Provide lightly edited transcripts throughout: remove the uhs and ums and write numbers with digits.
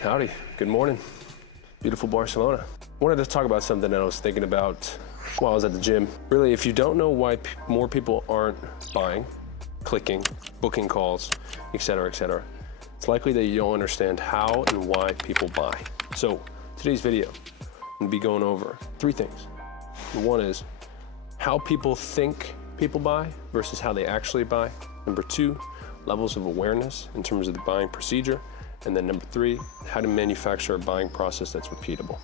Howdy, good morning. Beautiful Barcelona. Wanted to talk about something that I was thinking about while I was at the gym. Really, if you don't know why more people aren't buying, clicking, booking calls, etc., it's likely that you don't understand how and why people buy. So today's video, I'm gonna be going over 3 things. One is how people think people buy versus how they actually buy. Number 2, levels of awareness in terms of the buying procedure. And then number 3, how to manufacture a buying process that's repeatable.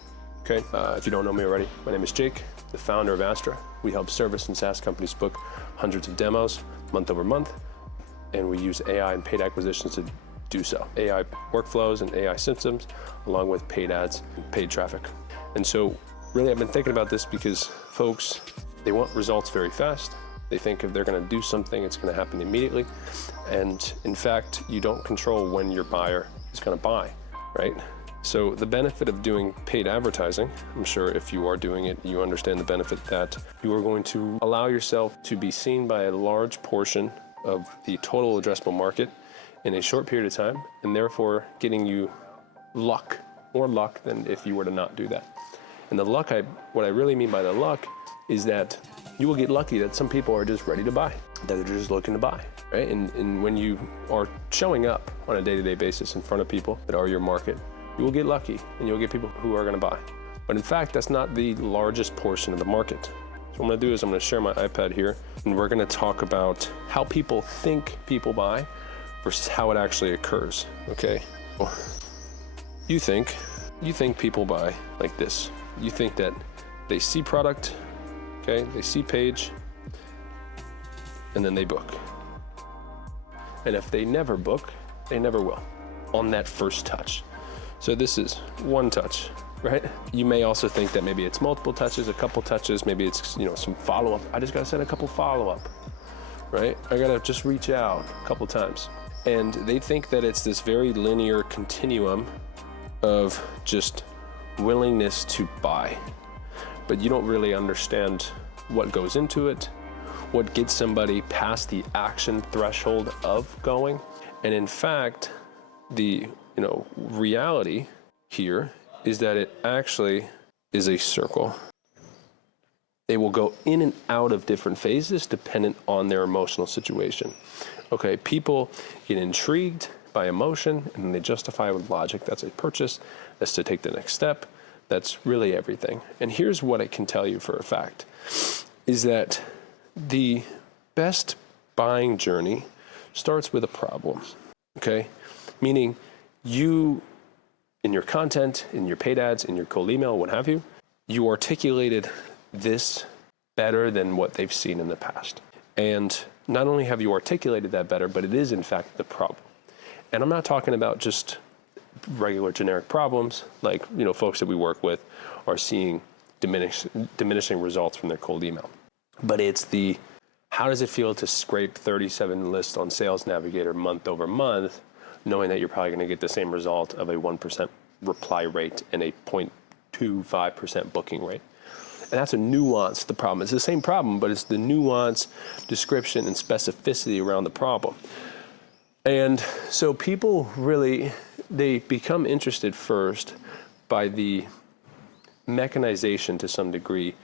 Okay, if you don't know me already, my name is Jake, the founder of Adstra. We help service and SaaS companies book hundreds of demos month over month, and we use AI and paid acquisitions to do so. AI workflows and AI systems, along with paid ads and paid traffic. And so really I've been thinking about this because folks, they want results very fast. They think if they're gonna do something, it's gonna happen immediately. And in fact, you don't control when your buyer is gonna buy, right? So the benefit of doing paid advertising, I'm sure if you are doing it, you understand the benefit that you are going to allow yourself to be seen by a large portion of the total addressable market in a short period of time, and therefore getting you luck, more luck than if you were to not do that. And the luck, what I really mean by the luck is that you will get lucky that some people are just ready to buy, that they're just looking to buy, right? And when you are showing up on a day-to-day basis in front of people that are your market, you will get lucky and you'll get people who are gonna buy. But in fact, that's not the largest portion of the market. So what I'm gonna do is I'm gonna share my iPad here and we're gonna talk about how people think people buy versus how it actually occurs, okay? You think people buy like this. You think that they see product, okay, they see page, and then they book. And if they never book, they never will on that first touch. So this is one touch, right? You may also think that maybe it's multiple touches, a couple touches, maybe it's some follow-up. I just gotta send a couple follow-up, right? I gotta just reach out a couple times. And they think that it's this very linear continuum of just willingness to buy. But you don't really understand what goes into it, what gets somebody past the action threshold of going. And in fact, the reality here is that it actually is a circle. They will go in and out of different phases dependent on their emotional situation. Okay, people get intrigued by emotion and then they justify with logic. That's a purchase, that's to take the next step. That's really everything. And here's what I can tell you for a fact, is that the best buying journey starts with a problem, okay? Meaning you, in your content, in your paid ads, in your cold email, what have you, you articulated this better than what they've seen in the past. And not only have you articulated that better, but it is in fact the problem. And I'm not talking about just regular generic problems, like folks that we work with are seeing diminishing results from their cold email. But it's the, how does it feel to scrape 37 lists on Sales Navigator month over month, knowing that you're probably gonna get the same result of a 1% reply rate and a 0.25% booking rate. And that's a nuance, the problem. It's the same problem, but it's the nuance, description, and specificity around the problem. And so people really, they become interested first by the mechanization to some degree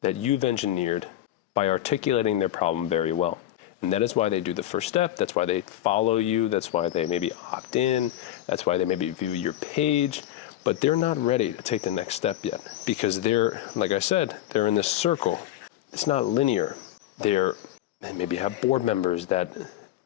that you've engineered by articulating their problem very well. And that is why they do the first step. That's why they follow you. That's why they maybe opt in. That's why they maybe view your page, but they're not ready to take the next step yet because they're, like I said, they're in this circle. It's not linear. They maybe have board members that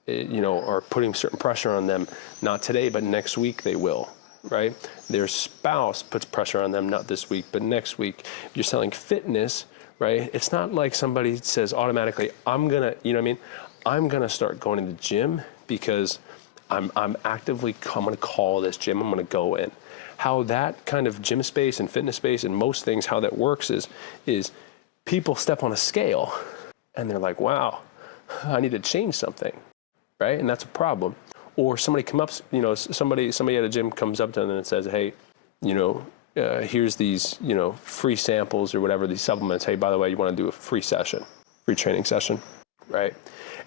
are putting certain pressure on them. Not today, but next week they will, right? Their spouse puts pressure on them, not this week, but next week. If you're selling fitness, right? It's not like somebody says automatically, I'm gonna start going to the gym because I'm gonna call this gym, I'm gonna go in. How that kind of gym space and fitness space and most things, how that works is people step on a scale and they're like, wow, I need to change something. Right? And that's a problem. Or somebody somebody at a gym comes up to them and says, hey, here's these, free samples or whatever, these supplements. Hey, by the way, you want to do a free training session, right?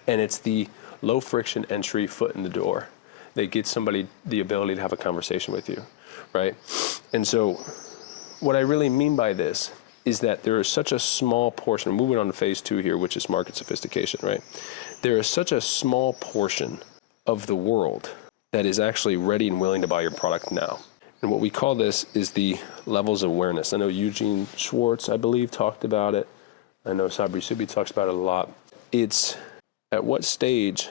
And it's the low friction entry, foot in the door. They get somebody the ability to have a conversation with you, right? And so what I really mean by this is that there is such a small portion, moving on to phase 2 here, which is market sophistication, right? There is such a small portion of the world that is actually ready and willing to buy your product now. And what we call this is the levels of awareness. I know Eugene Schwartz, I believe, talked about it. I know Sabri Subi talks about it a lot. It's at what stage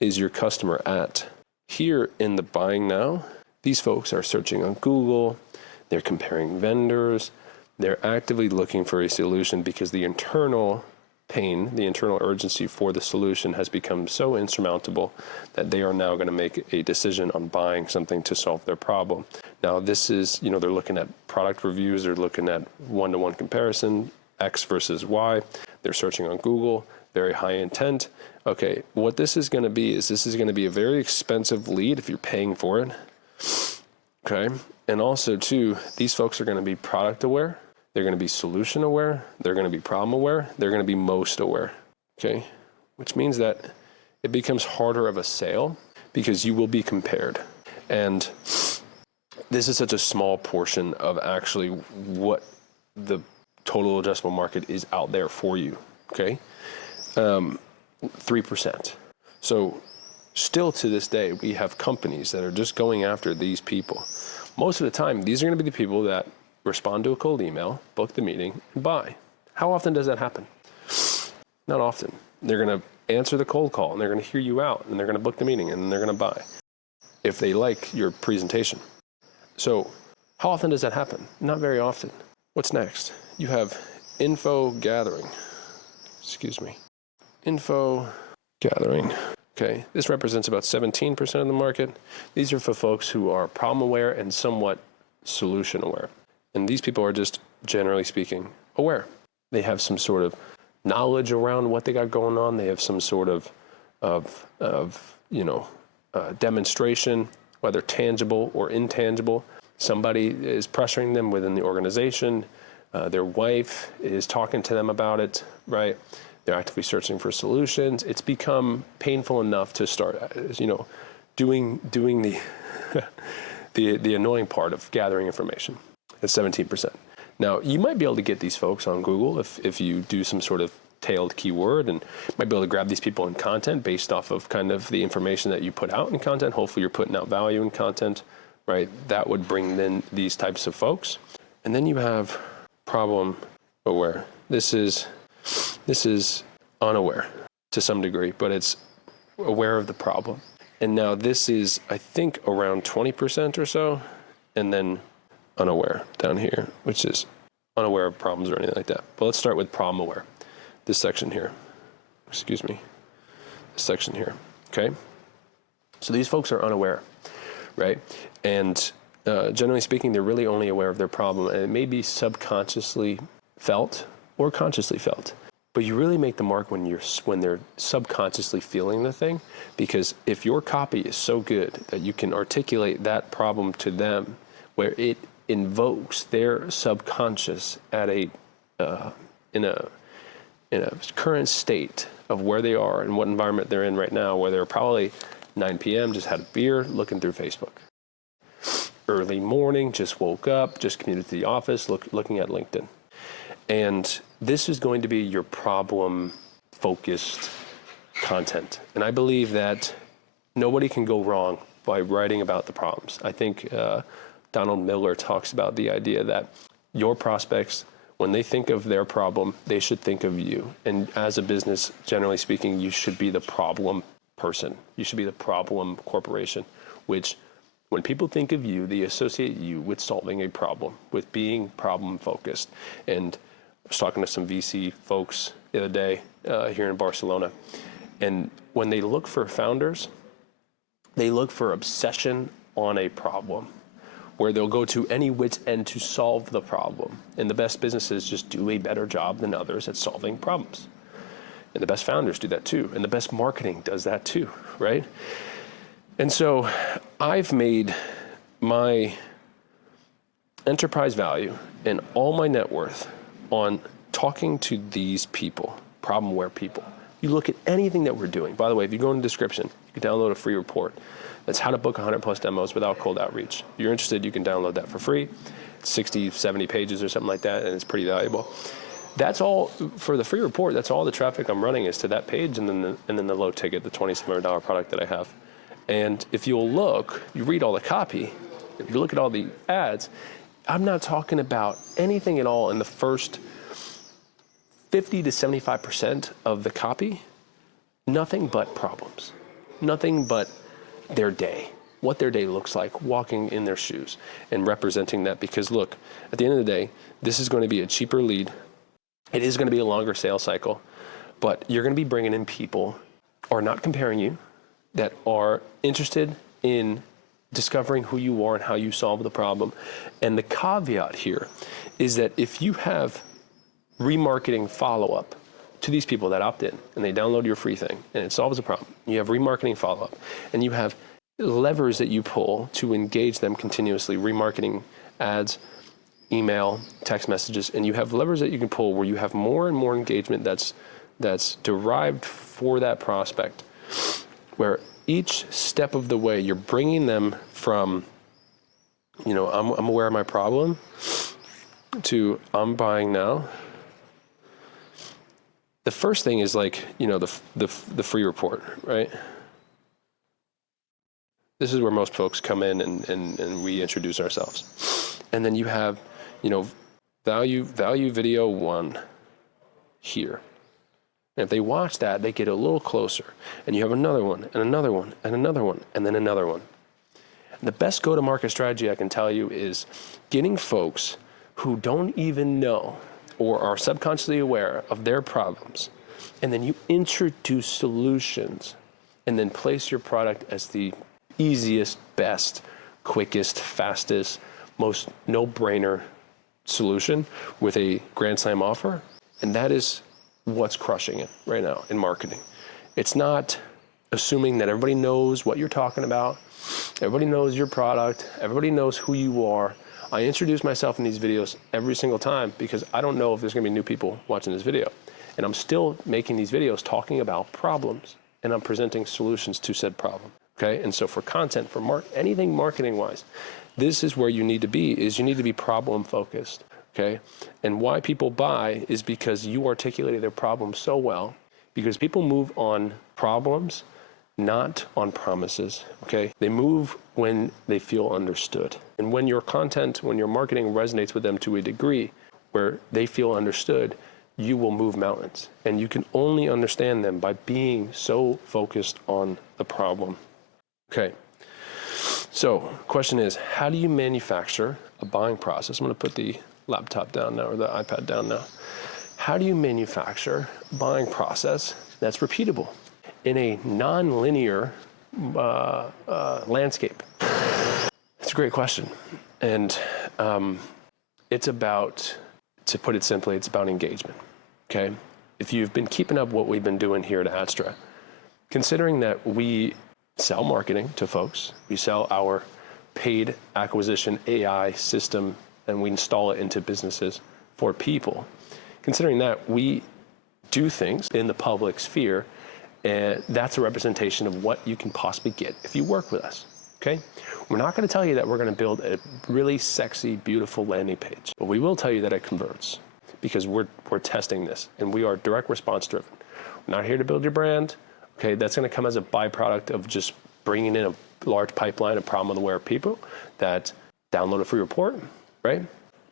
is your customer at? Here in the buying now, these folks are searching on Google, they're comparing vendors, they're actively looking for a solution because the internal pain, the internal urgency for the solution has become so insurmountable that they are now going to make a decision on buying something to solve their problem. Now this is, they're looking at product reviews, they're looking at one-to-one comparison, X versus Y, they're searching on Google, very high intent. Okay, what this is going to be is this is going to be a very expensive lead if you're paying for it. Okay, and also too, these folks are going to be product aware, they're going to be solution aware, they're going to be problem aware, they're going to be most aware. Okay, which means that it becomes harder of a sale because you will be compared. And this is such a small portion of actually what the total addressable market is out there for you. Okay, 3%. So still to this day, we have companies that are just going after these people. Most of the time, these are going to be the people that respond to a cold email, book the meeting, and buy. How often does that happen? Not often. They're going to answer the cold call, and they're going to hear you out, and they're going to book the meeting, and they're going to buy if they like your presentation. So how often does that happen? Not very often. What's next? You have info gathering. Info gathering. Okay, this represents about 17% of the market. These are for folks who are problem aware and somewhat solution aware. And these people are just, generally speaking, aware. They have some sort of knowledge around what they got going on. They have some sort of demonstration, whether tangible or intangible. Somebody is pressuring them within the organization. Their wife is talking to them about it, right? They're actively searching for solutions. It's become painful enough to start, doing the the annoying part of gathering information. That's 17%. Now, you might be able to get these folks on Google if you do some sort of tailed keyword, and might be able to grab these people in content based off of kind of the information that you put out in content. Hopefully you're putting out value in content, right? That would bring in these types of folks. And then you have problem aware. This is unaware to some degree, but it's aware of the problem. And now this is, I think, around 20% or so, and then unaware down here, which is unaware of problems or anything like that. But let's start with problem aware. This section here, this section here, okay? So these folks are unaware, right? And generally speaking, they're really only aware of their problem, and it may be subconsciously felt or consciously felt. But you really make the mark when they're subconsciously feeling the thing, because if your copy is so good that you can articulate that problem to them, where it invokes their subconscious at in a current state of where they are and what environment they're in right now, where they're probably 9 p.m., just had a beer, looking through Facebook. Early morning, just woke up, just commuted to the office, looking at LinkedIn. And this is going to be your problem-focused content. And I believe that nobody can go wrong by writing about the problems. I think Donald Miller talks about the idea that your prospects, when they think of their problem, they should think of you. And as a business, generally speaking, you should be the problem person. You should be the problem corporation, which when people think of you, they associate you with solving a problem, with being problem-focused. And I was talking to some VC folks the other day here in Barcelona. And when they look for founders, they look for obsession on a problem, where they'll go to any wit's end to solve the problem. And the best businesses just do a better job than others at solving problems. And the best founders do that too. And the best marketing does that too, right? And so I've made my enterprise value and all my net worth on talking to these people, problem-aware people, You look at anything that we're doing. By the way, if you go in the description, you can download a free report. That's how to book 100+ demos without cold outreach. If you're interested, you can download that for free. It's 60, 70 pages or something like that, and it's pretty valuable. That's all for the free report. That's all the traffic I'm running is to that page, and then the low ticket, the $2,700 product that I have. And if you'll look, you read all the copy, if you look at all the ads, I'm not talking about anything at all in the first 50 to 75% of the copy. Nothing but problems. Nothing but their day, what their day looks like, walking in their shoes and representing that. Because look, at the end of the day, this is going to be a cheaper lead. It is going to be a longer sales cycle, but you're going to be bringing in people who are not comparing you, that are interested in discovering who you are and how you solve the problem. And the caveat here is that if you have remarketing follow-up to these people that opt in and they download your free thing and it solves a problem, you have remarketing follow-up and you have levers that you pull to engage them continuously, remarketing, ads, email, text messages, and you have levers that you can pull where you have more and more engagement that's derived for that prospect, where each step of the way you're bringing them from, I'm aware of my problem, to I'm buying now. The first thing is like, the free report, right? This is where most folks come in and we introduce ourselves. And then you have, value video 1 here. And if they watch that, they get a little closer. And you have another one, and another one, and another one, and then another one. And the best go-to-market strategy I can tell you is getting folks who don't even know or are subconsciously aware of their problems. And then you introduce solutions and then place your product as the easiest, best, quickest, fastest, most no-brainer solution with a Grand Slam offer. And that is what's crushing it right now in marketing. It's not assuming that everybody knows what you're talking about, everybody knows your product, everybody knows who you are. I introduce myself in these videos every single time because I don't know if there's gonna be new people watching this video. And I'm still making these videos talking about problems, and I'm presenting solutions to said problem, okay? And so for content, for anything marketing-wise, this is where you need to be, is you need to be problem-focused. Okay, and why people buy is because you articulated their problem so well, because people move on problems, not on promises, okay? They move when they feel understood. And when your content, when your marketing resonates with them to a degree where they feel understood, you will move mountains. And you can only understand them by being so focused on the problem. Okay, so question is, how do you manufacture a buying process? I'm gonna put the laptop down now, or the iPad down now. How do you manufacture a buying process that's repeatable in a non-linear landscape? It's a great question. And it's about, to put it simply, it's about engagement, okay? If you've been keeping up what we've been doing here at Adstra, considering that we sell marketing to folks, we sell our paid acquisition AI system, and we install it into businesses for people. Considering that, we do things in the public sphere, and that's a representation of what you can possibly get if you work with us, okay? We're not gonna tell you that we're gonna build a really sexy, beautiful landing page, but we will tell you that it converts, because we're testing this, and we are direct response driven. We're not here to build your brand, okay? That's gonna come as a byproduct of just bringing in a large pipeline of problem-aware people that download a free report, right?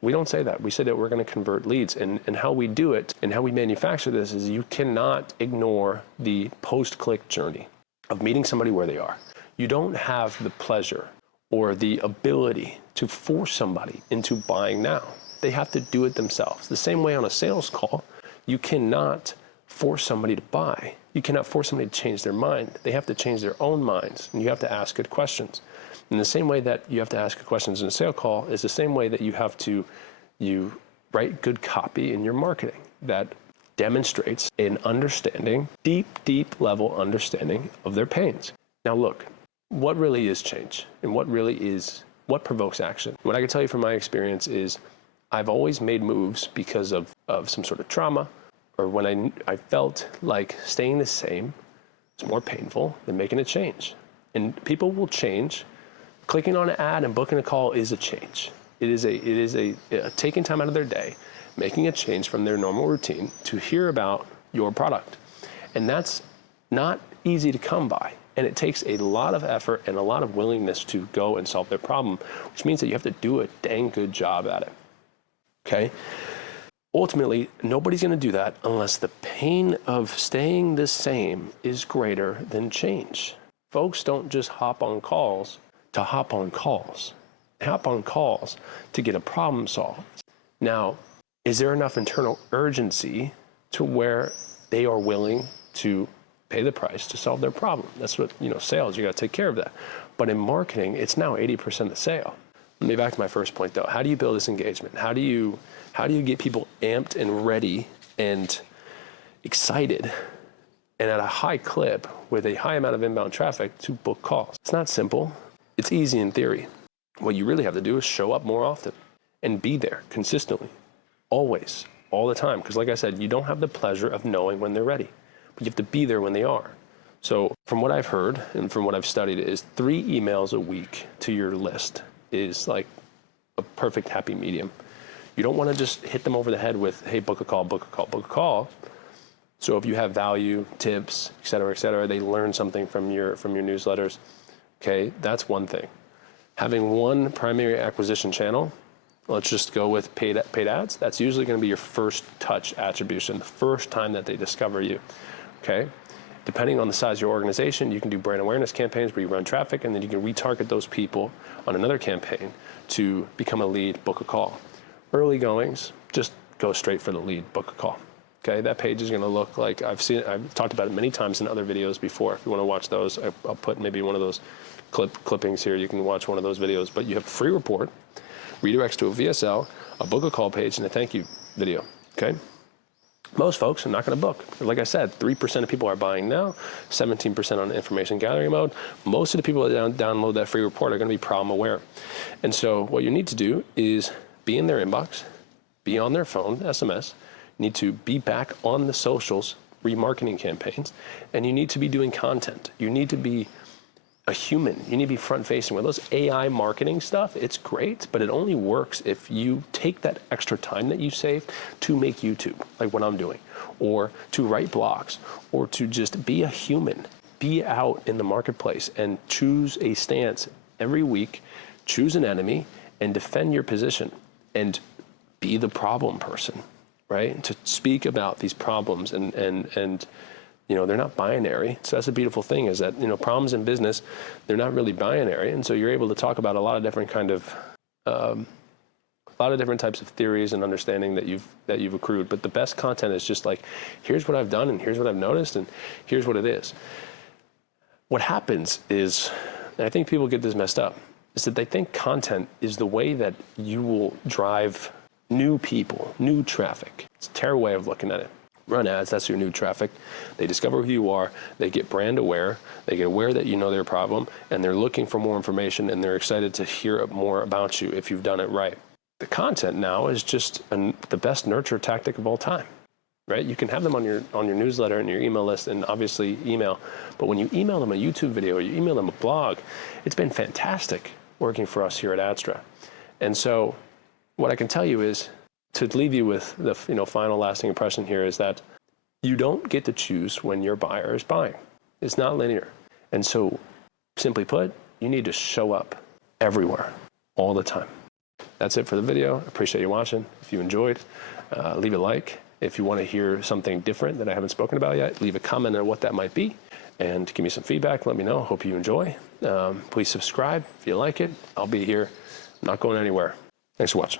We don't say that. We say that we're going to convert leads. And how we do it and how we manufacture this is you cannot ignore the post-click journey of meeting somebody where they are. You don't have the pleasure or the ability to force somebody into buying now. They have to do it themselves. The same way on a sales call, you cannot force somebody to buy. You cannot force somebody to change their mind. They have to change their own minds, and you have to ask good questions. In the same way that you have to ask questions in a sales call is the same way that you write good copy in your marketing that demonstrates an understanding, deep level understanding of their pains. Now look, what really is change and what provokes action? What I can tell you from my experience is I've always made moves because of some sort of trauma or when I felt like staying the same is more painful than making a change. And people will change. Clicking on an ad and booking a call is a change. It is a taking time out of their day, making a change from their normal routine to hear about your product. And that's not easy to come by. And it takes a lot of effort and a lot of willingness to go and solve their problem, which means that you have to do a dang good job at it. Okay? Ultimately, nobody's going to do that unless the pain of staying the same is greater than change. Folks don't just hop on calls to hop on calls. They hop on calls to get a problem solved. Now, is there enough internal urgency to where they are willing to pay the price to solve their problem? That's what, sales, you got to take care of that. But in marketing, it's now 80% of the sale. Let me back to my first point though. How do you build this engagement? How do you get people amped and ready and excited and at a high clip with a high amount of inbound traffic to book calls? It's not simple. It's easy in theory. What you really have to do is show up more often and be there consistently, always, all the time. Because like I said, you don't have the pleasure of knowing when they're ready, but you have to be there when they are. So from what I've heard and from what I've studied is 3 emails a week to your list is like a perfect happy medium. You don't want to just hit them over the head with, hey, book a call, book a call, book a call. So if you have value, tips, et cetera, they learn something from your newsletters. Okay, that's one thing. Having one primary acquisition channel, let's just go with paid ads. That's usually going to be your first touch attribution, the first time that they discover you. Okay, depending on the size of your organization, you can do brand awareness campaigns where you run traffic, and then you can retarget those people on another campaign to become a lead, book a call. Early goings, just go straight for the lead, book a call. Okay, that page is going to look like I've talked about it many times in other videos before. If you want to watch those, I'll put maybe one of those clippings here. You can watch one of those videos. But you have a free report, redirects to a VSL, a book a call page, and a thank you video. Okay. Most folks are not going to book. Like I said, 3% of people are buying now, 17% on information gathering mode. Most of the people that download that free report are going to be problem aware. And so what you need to do is be in their inbox, be on their phone, SMS, you need to be back on the socials, remarketing campaigns, and you need to be doing content. You need to be a human. You need to be front facing. With those AI marketing stuff, it's great, but it only works if you take that extra time that you save to make YouTube, like what I'm doing, or to write blogs, or to just be a human, be out in the marketplace and choose a stance every week, choose an enemy and defend your position and be the problem person, right? To speak about these problems and they're not binary. So that's a beautiful thing is that, problems in business, they're not really binary. And so you're able to talk about a lot of different types of theories and understanding that you've accrued. But the best content is just like, here's what I've done and here's what I've noticed and here's what it is. What happens is, and I think people get this messed up, is that they think content is the way that you will drive new people, new traffic. It's a terrible way of looking at it. Run ads, that's your new traffic. They discover who you are, they get brand aware, they get aware that you know their problem, and they're looking for more information and they're excited to hear more about you if you've done it right. The content now is just the best nurture tactic of all time, right? You can have them on your newsletter and your email list and obviously email, but when you email them a YouTube video or you email them a blog, it's been fantastic working for us here at Adstra. And so what I can tell you is, to leave you with the final lasting impression here is that you don't get to choose when your buyer is buying. It's not linear. And so simply put, you need to show up everywhere, all the time. That's it for the video. I appreciate you watching. If you enjoyed, leave a like. If you want to hear something different that I haven't spoken about yet, leave a comment on what that might be and give me some feedback. Let me know. Hope you enjoy. Please subscribe if you like it. I'll be here. I'm not going anywhere. Thanks for watching.